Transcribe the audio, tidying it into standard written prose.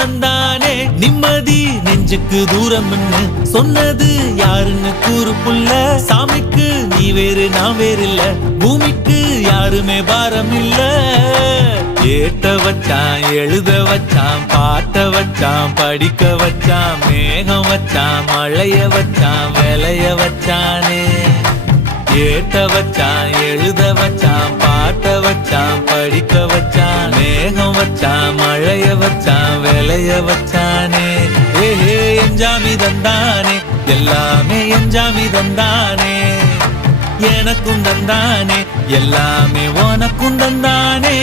தந்தானே நிம்மதி நெஞ்சுக்கு தூரம் சொன்னது யாருன்னு கூறு புள்ள சாமிக்கு நீ வேறு நான் வேறு இல்ல பூமிக்கு யாருமே பாரம் இல்ல ஏத்த வச்சான் எழுத வச்சான் பாட்ட வச்சான் படிக்க வச்சான் மேகம் வச்சான் மழைய வச்சான் விளைய வச்சானே ஏத்த வச்சான் எழுத வச்சான் பாட்ட வச்சான் படிக்க வச்சான் மேகம் வச்சான் மழைய வச்சான் விளைய வச்சானே ஏஹே எஞ்சாமி தந்தானே எல்லாமே எஞ்சாமி தந்தானே எனக்கும் தந்தானே எல்லாமே உனக்கும் தந்தானே